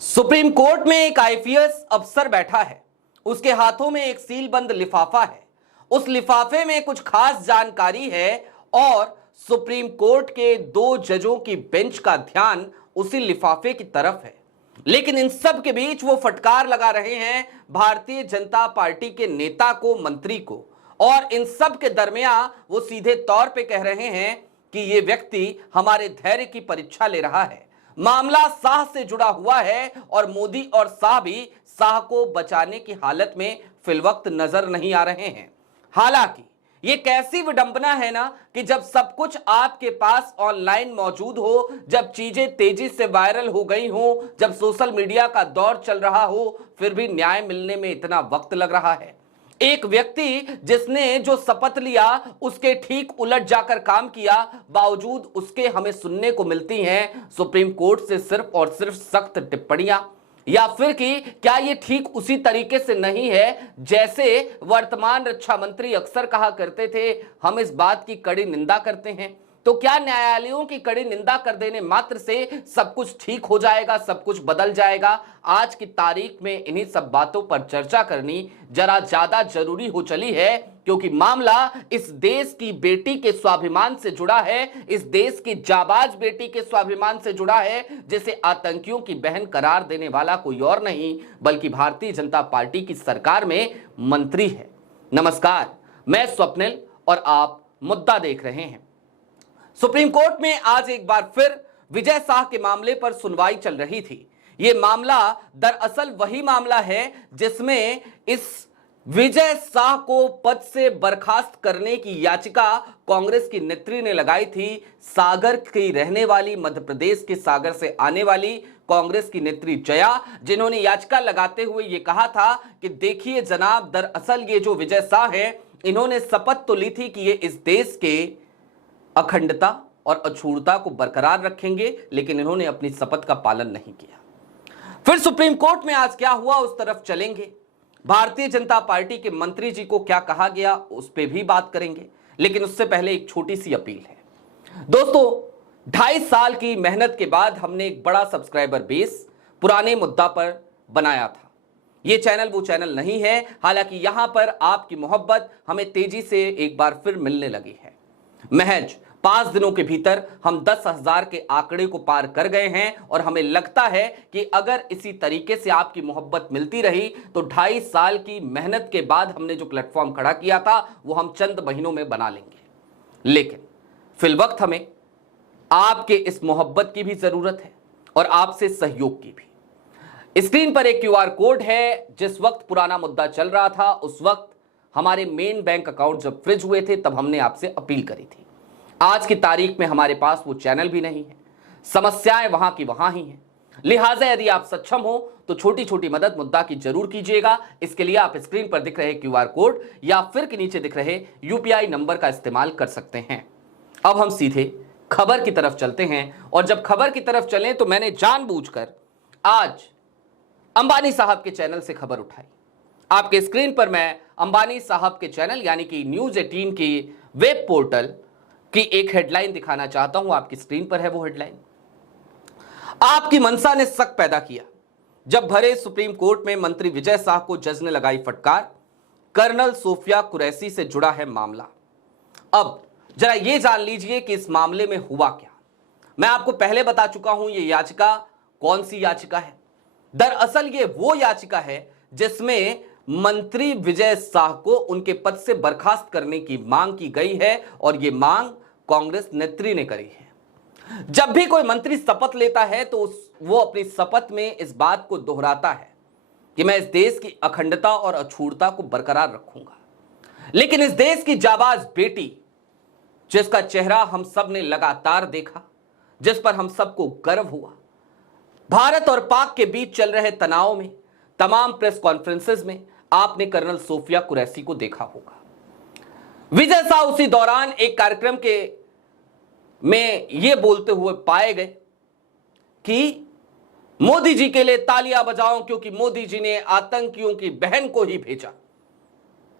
Supreme court में एक IPS अफसर बैठा है। उसके हाथों में एक सीलबंद लिफाफा है। उस लिफाफे में कुछ खास जानकारी है और सुप्रीम कोर्ट के दो जजों की बेंच का ध्यान उसी लिफाफे की तरफ है। लेकिन इन सब के बीच वो फटकार लगा रहे हैं भारतीय जनता पार्टी के नेता को, मंत्री को, और इन सब के दरमियान वो सीधे तौर पे कह रहे हैं कि ये व्यक्ति हमारे धैर्य की परीक्षा ले रहा है। मामला शाह से जुड़ा हुआ है और मोदी और शाह भी शाह को बचाने की हालत में फिलवक्त नजर नहीं आ रहे हैं। हालांकि ये कैसी विडंबना है ना कि जब सब कुछ आपके पास ऑनलाइन मौजूद हो, जब चीजें तेजी से वायरल हो गई हो, जब सोशल मीडिया का दौर चल रहा हो, फिर भी न्याय मिलने में इतना वक्त लग रहा है। एक व्यक्ति जिसने जो शपथ लिया उसके ठीक उलट जाकर काम किया, बावजूद उसके हमें सुनने को मिलती हैं सुप्रीम कोर्ट से सिर्फ और सिर्फ सख्त टिप्पणियां, या फिर कि क्या ये ठीक उसी तरीके से नहीं है जैसे वर्तमान रक्षा मंत्री अक्सर कहा करते थे, हम इस बात की कड़ी निंदा करते हैं। तो क्या न्यायालयों की कड़ी निंदा कर देने मात्र से सब कुछ ठीक हो जाएगा, सब कुछ बदल जाएगा? आज की तारीख में इन्हीं सब बातों पर चर्चा करनी जरा ज्यादा जरूरी हो चली है, क्योंकि मामला इस देश की बेटी के स्वाभिमान से जुड़ा है, इस देश की जाबाज बेटी के स्वाभिमान से जुड़ा है, जिसे आतंकियों की बहन करार देने वाला कोई और नहीं बल्कि भारतीय जनता पार्टी की सरकार में मंत्री है। नमस्कार, मैं स्वप्निल और आप मुद्दा देख रहे हैं। सुप्रीम कोर्ट में आज एक बार फिर विजय शाह के मामले पर सुनवाई चल रही थी। यह मामला दरअसल वही मामला है जिसमें इस विजय शाह को पद से बर्खास्त करने की याचिका कांग्रेस की नेत्री ने लगाई थी। सागर की रहने वाली, मध्य प्रदेश के सागर से आने वाली कांग्रेस की नेत्री जया, जिन्होंने याचिका लगाते हुए यह कहा था कि देखिए जनाब, दरअसल ये जो विजय शाह है, इन्होंने शपथ तो ली थी कि ये इस देश के अखंडता और अछूतता को बरकरार रखेंगे, लेकिन इन्होंने अपनी शपथ का पालन नहीं किया। फिर सुप्रीम कोर्ट में आज क्या हुआ उस तरफ चलेंगे। भारतीय जनता पार्टी के मंत्री जी को क्या कहा गया उस पर भी बात करेंगे, लेकिन उससे पहले एक छोटी सी अपील है। दोस्तों, 2.5 साल की मेहनत के बाद हमने एक बड़ा सब्सक्राइबर बेस पुराने मुद्दा पर बनाया था। यह चैनल वो चैनल नहीं है, हालांकि यहां पर आपकी मोहब्बत हमें तेजी से एक बार फिर मिलने लगी है। महज 5 दिनों के भीतर हम 10,000 के आंकड़े को पार कर गए हैं और हमें लगता है कि अगर इसी तरीके से आपकी मोहब्बत मिलती रही तो 2.5 साल की मेहनत के बाद हमने जो प्लेटफॉर्म खड़ा किया था वो हम चंद महीनों में बना लेंगे। लेकिन फिलवक्त हमें आपके इस मोहब्बत की भी जरूरत है और आपसे सहयोग की भी। स्क्रीन पर एक QR कोड है। जिस वक्त पुराना मुद्दा चल रहा था उस वक्त हमारे मेन बैंक अकाउंट जब फ्रीज हुए थे तब हमने आपसे अपील करी थी। आज की तारीख में हमारे पास वो चैनल भी नहीं है, समस्याएं वहां की वहां ही हैं। लिहाजा यदि आप सक्षम हो तो छोटी छोटी मदद मुद्दा की जरूर कीजिएगा। इसके लिए आप स्क्रीन पर दिख रहे QR कोड या फिर के नीचे दिख रहे UPI नंबर का इस्तेमाल कर सकते हैं। अब हम सीधे खबर की तरफ चलते हैं, और जब खबर की तरफ चलें तो मैंने जानबूझकर आज अंबानी साहब के चैनल से खबर उठाई। आपके स्क्रीन पर मैं अंबानी साहब के चैनल यानी कि न्यूज़ 18 की वेब पोर्टल की एक हेडलाइन दिखाना चाहता हूं। आपकी स्क्रीन पर है वो हेडलाइन। आपकी मंशा ने शक पैदा किया जब भरे सुप्रीम कोर्ट में मंत्री विजय शाह को जज ने लगाई फटकार। कर्नल सोफिया कुरैशी से जुड़ा है मामला। अब जरा यह जान लीजिए कि इस मामले में हुआ क्या। मैं आपको पहले बता चुका हूं यह याचिका कौन सी याचिका है। दरअसल ये वो याचिका है जिसमें मंत्री विजय शाह को उनके पद से बर्खास्त करने की मांग की गई है, और यह मांग कांग्रेस नेत्री ने करी है। जब भी कोई मंत्री शपथ लेता है तो वो अपनी शपथ में इस बात को दोहराता है कि मैं इस देश की अखंडता और अछूतता को बरकरार रखूंगा। लेकिन इस देश की जाबाज बेटी, जिसका चेहरा हम सब ने लगातार देखा, जिस पर हम सबको गर्व हुआ, भारत और पाक के बीच चल रहे तनाव में, तमाम प्रेस कॉन्फ्रेंसेस में आपने कर्नल सोफिया कुरैशी को देखा होगा। विजय शाह उसी दौरान एक कार्यक्रम के में यह बोलते हुए पाए गए कि मोदी जी के लिए तालियां बजाओ क्योंकि मोदी जी ने आतंकियों की बहन को ही भेजा।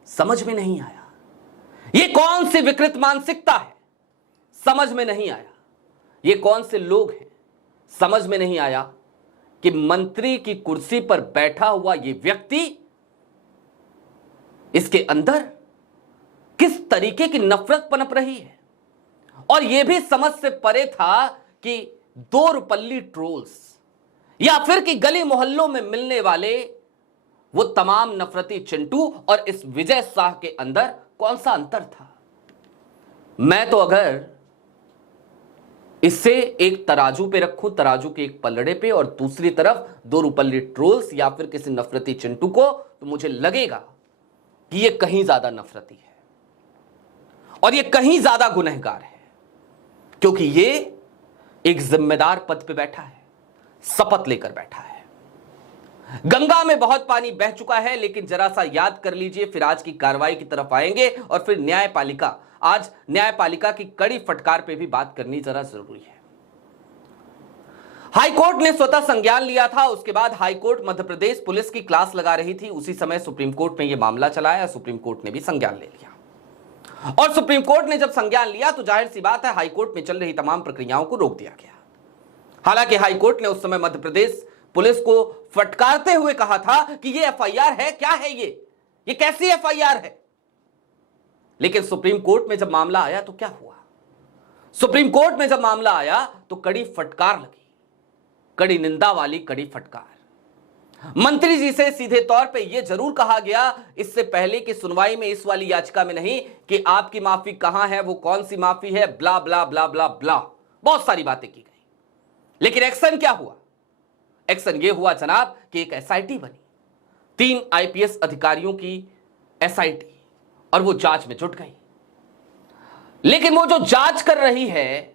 समझ में नहीं आया यह कौन सी विकृत मानसिकता है, समझ में नहीं आया ये कौन से लोग हैं, समझ में नहीं आया कि मंत्री की कुर्सी पर बैठा हुआ यह व्यक्ति, इसके अंदर किस तरीके की नफरत पनप रही है। और यह भी समझ से परे था कि दो रुपल्ली ट्रोल्स या फिर कि गली मोहल्लों में मिलने वाले वो तमाम नफरती चिंटू और इस विजय शाह के अंदर कौन सा अंतर था। मैं तो अगर इसे एक तराजू पे रखूं, तराजू के एक पलड़े पे, और दूसरी तरफ दो रुपल्ली ट्रोल्स या फिर किसी नफरती चिंटू को, तो मुझे लगेगा कि यह कहीं ज्यादा नफरती है और यह कहीं ज्यादा गुनहगार है, क्योंकि यह एक जिम्मेदार पद पे बैठा है, शपथ लेकर बैठा है। गंगा में बहुत पानी बह चुका है, लेकिन जरा सा याद कर लीजिए, फिर आज की कार्रवाई की तरफ आएंगे और फिर न्यायपालिका, आज न्यायपालिका की कड़ी फटकार पे भी बात करनी जरा जरूरी है। हाईकोर्ट ने स्वतः संज्ञान लिया था, उसके बाद हाईकोर्ट मध्य प्रदेश पुलिस की क्लास लगा रही थी। उसी समय सुप्रीम कोर्ट में यह मामला चलाया, सुप्रीम कोर्ट ने भी संज्ञान ले लिया। और सुप्रीम कोर्ट ने जब संज्ञान लिया तो जाहिर सी बात है हाईकोर्ट में चल रही तमाम प्रक्रियाओं को रोक दिया गया। हालांकि हाईकोर्ट ने उस समय मध्य प्रदेश पुलिस को फटकारते हुए कहा था कि ये एफआईआर है, क्या है ये कैसी एफआईआर है। लेकिन सुप्रीम कोर्ट में जब मामला आया तो क्या हुआ? सुप्रीम कोर्ट में जब मामला आया तो कड़ी फटकार लगी, कड़ी निंदा वाली कड़ी फटकार। मंत्री जी से सीधे तौर पे यह जरूर कहा गया इससे पहले कि सुनवाई में, इस वाली याचिका में नहीं, कि आपकी माफी कहां है, वो कौन सी माफी है, ब्ला ब्ला ब्ला ब्ला ब्ला, बहुत सारी बातें की गई। लेकिन एक्शन क्या हुआ? एक्शन यह हुआ जनाब कि एक एसआईटी बनी, 3 आईपीएस अधिकारियों की एसआईटी, और वो जांच में जुट गई। लेकिन वो जो जांच कर रही है,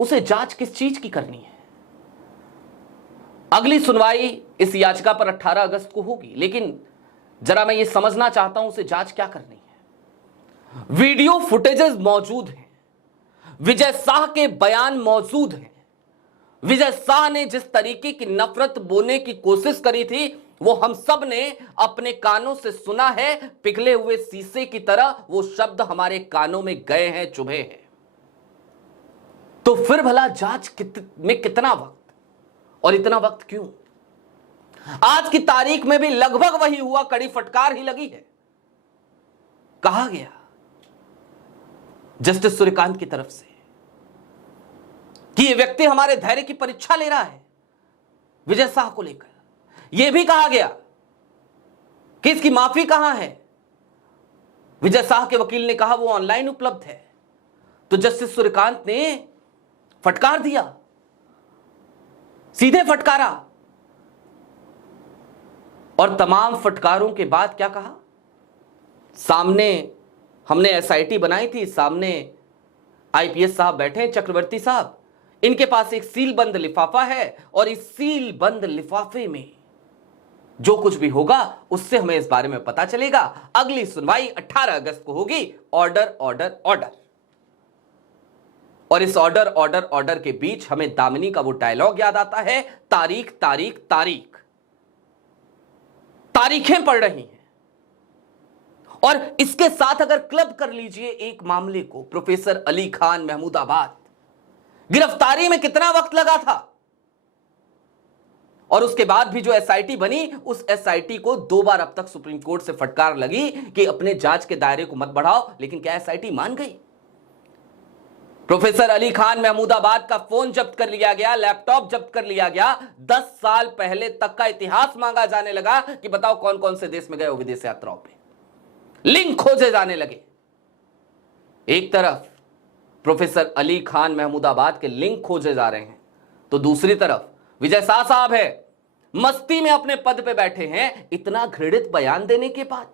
उसे जांच किस चीज की करनी है? अगली सुनवाई इस याचिका पर 18 अगस्त को होगी, लेकिन जरा मैं ये समझना चाहता हूं उसे जांच क्या करनी है। वीडियो फुटेजेस मौजूद हैं, विजय शाह के बयान मौजूद हैं। विजय शाह ने जिस तरीके की नफरत बोलने की कोशिश करी थी, वो हम सब ने अपने कानों से सुना है। पिघले हुए शीशे की तरह वो शब्द हमारे कानों में गए हैं, चुभे हैं। तो फिर भला जांच में कितना वक्त, और इतना वक्त क्यों? आज की तारीख में भी लगभग वही हुआ, कड़ी फटकार ही लगी है। कहा गया जस्टिस सूर्यकांत की तरफ से कि यह व्यक्ति हमारे धैर्य की परीक्षा ले रहा है विजय शाह को लेकर। यह भी कहा गया कि इसकी माफी कहां है। विजय शाह के वकील ने कहा वो ऑनलाइन उपलब्ध है। तो जस्टिस सूर्यकांत ने फटकार दिया, सीधे फटकारा, और तमाम फटकारों के बाद क्या कहा? सामने हमने एसआईटी बनाई थी, सामने आईपीएस साहब बैठे हैं, चक्रवर्ती साहब, इनके पास एक सीलबंद लिफाफा है, और इस सीलबंद लिफाफे में जो कुछ भी होगा उससे हमें इस बारे में पता चलेगा। अगली सुनवाई 18 अगस्त को होगी। Order order order. और इस ऑर्डर ऑर्डर ऑर्डर के बीच हमें दामिनी का वो डायलॉग याद आता है, तारीख तारीख तारीख। तारीखें पड़ रही हैं। और इसके साथ अगर क्लब कर लीजिए एक मामले को, प्रोफेसर अली खान महमूदाबाद, गिरफ्तारी में कितना वक्त लगा था, और उसके बाद भी जो एसआईटी बनी, उस एसआईटी को 2 बार अब तक सुप्रीम कोर्ट से फटकार लगी कि अपने जांच के दायरे को मत बढ़ाओ, लेकिन क्या एसआईटी मान गई? प्रोफेसर अली खान महमूदाबाद का फोन जब्त कर लिया गया, लैपटॉप जब्त कर लिया गया। 10 साल पहले तक का इतिहास मांगा जाने लगा कि बताओ कौन कौन से देश में गए हो विदेश यात्राओं पे। लिंक खोजे जाने लगे। एक तरफ प्रोफेसर अली खान महमूदाबाद के लिंक खोजे जा रहे हैं, तो दूसरी तरफ विजय शाह साहब है, मस्ती में अपने पद पे बैठे हैं। इतना घृणित बयान देने के बाद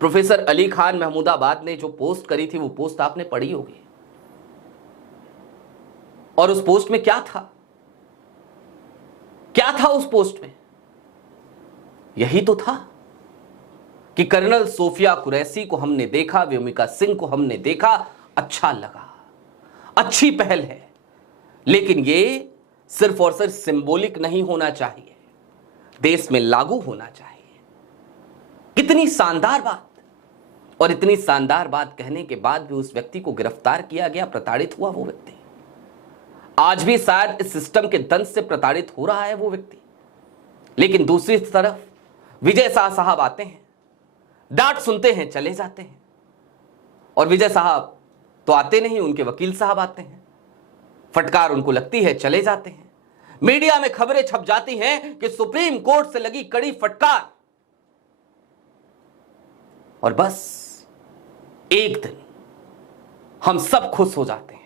प्रोफेसर अली खान महमूदाबाद ने जो पोस्ट करी थी, वो पोस्ट आपने पढ़ी होगी। और उस पोस्ट में क्या था? क्या था उस पोस्ट में? यही तो था कि कर्नल सोफिया कुरैशी को हमने देखा, व्योमिका सिंह को हमने देखा, अच्छा लगा, अच्छी पहल है, लेकिन ये सिर्फ और सिर्फ सिंबॉलिक नहीं होना चाहिए, देश में लागू होना चाहिए। कितनी शानदार बात! और इतनी शानदार बात कहने के बाद भी उस व्यक्ति को गिरफ्तार किया गया, प्रताड़ित हुआ वो व्यक्ति। आज भी शायद इस सिस्टम के दंश से प्रताड़ित हो रहा है वो व्यक्ति। लेकिन दूसरी तरफ विजय शाह साहब आते हैं, डांट सुनते हैं, चले जाते हैं। और विजय साहब तो आते नहीं, उनके वकील साहब आते हैं, फटकार उनको लगती है, चले जाते हैं। मीडिया में खबरें छप जाती हैं कि सुप्रीम कोर्ट से लगी कड़ी फटकार, और बस एक दिन हम सब खुश हो जाते हैं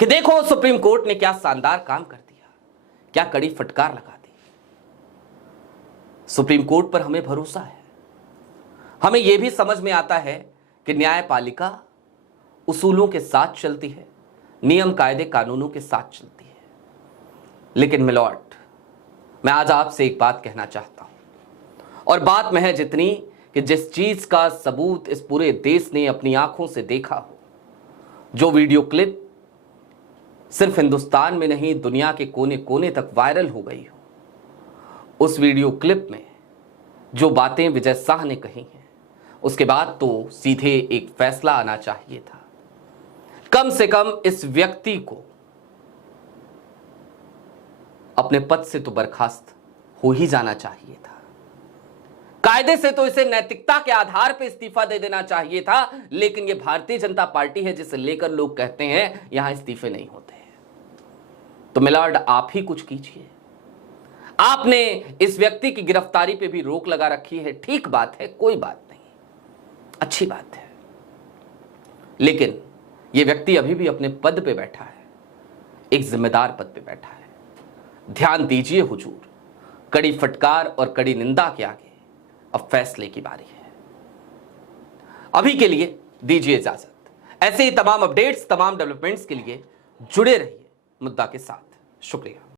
कि देखो सुप्रीम कोर्ट ने क्या शानदार काम कर दिया, क्या कड़ी फटकार लगा दी। सुप्रीम कोर्ट पर हमें भरोसा है। हमें यह भी समझ में आता है कि न्यायपालिका उसूलों के साथ चलती है, नियम कायदे कानूनों के साथ चलती है। लेकिन मिलॉर्ड, मैं आज आपसे एक बात कहना चाहता हूं, और बात महज इतनी कि जिस चीज का सबूत इस पूरे देश ने अपनी आंखों से देखा हो, जो वीडियो क्लिप सिर्फ हिंदुस्तान में नहीं दुनिया के कोने कोने तक वायरल हो गई हो, उस वीडियो क्लिप में जो बातें विजय शाह ने कही हैं, उसके बाद तो सीधे एक फैसला आना चाहिए था। कम से कम इस व्यक्ति को अपने पद से तो बर्खास्त हो ही जाना चाहिए था। कायदे से तो इसे नैतिकता के आधार पर इस्तीफा दे देना चाहिए था। लेकिन यह भारतीय जनता पार्टी है जिसे लेकर लोग कहते हैं यहां इस्तीफे नहीं होते हैं। तो मिलॉर्ड, आप ही कुछ कीजिए। आपने इस व्यक्ति की गिरफ्तारी पे भी रोक लगा रखी है, ठीक बात है, कोई बात नहीं, अच्छी बात है। लेकिन यह व्यक्ति अभी भी अपने पद पे बैठा है, एक जिम्मेदार पद पे बैठा है। ध्यान दीजिए हुजूर, कड़ी फटकार और कड़ी निंदा के आगे अब फैसले की बारी है। अभी के लिए दीजिए इजाजत। ऐसे ही तमाम अपडेट्स, तमाम डेवलपमेंट्स के लिए जुड़े रहिए मुद्दा के साथ। शुक्रिया।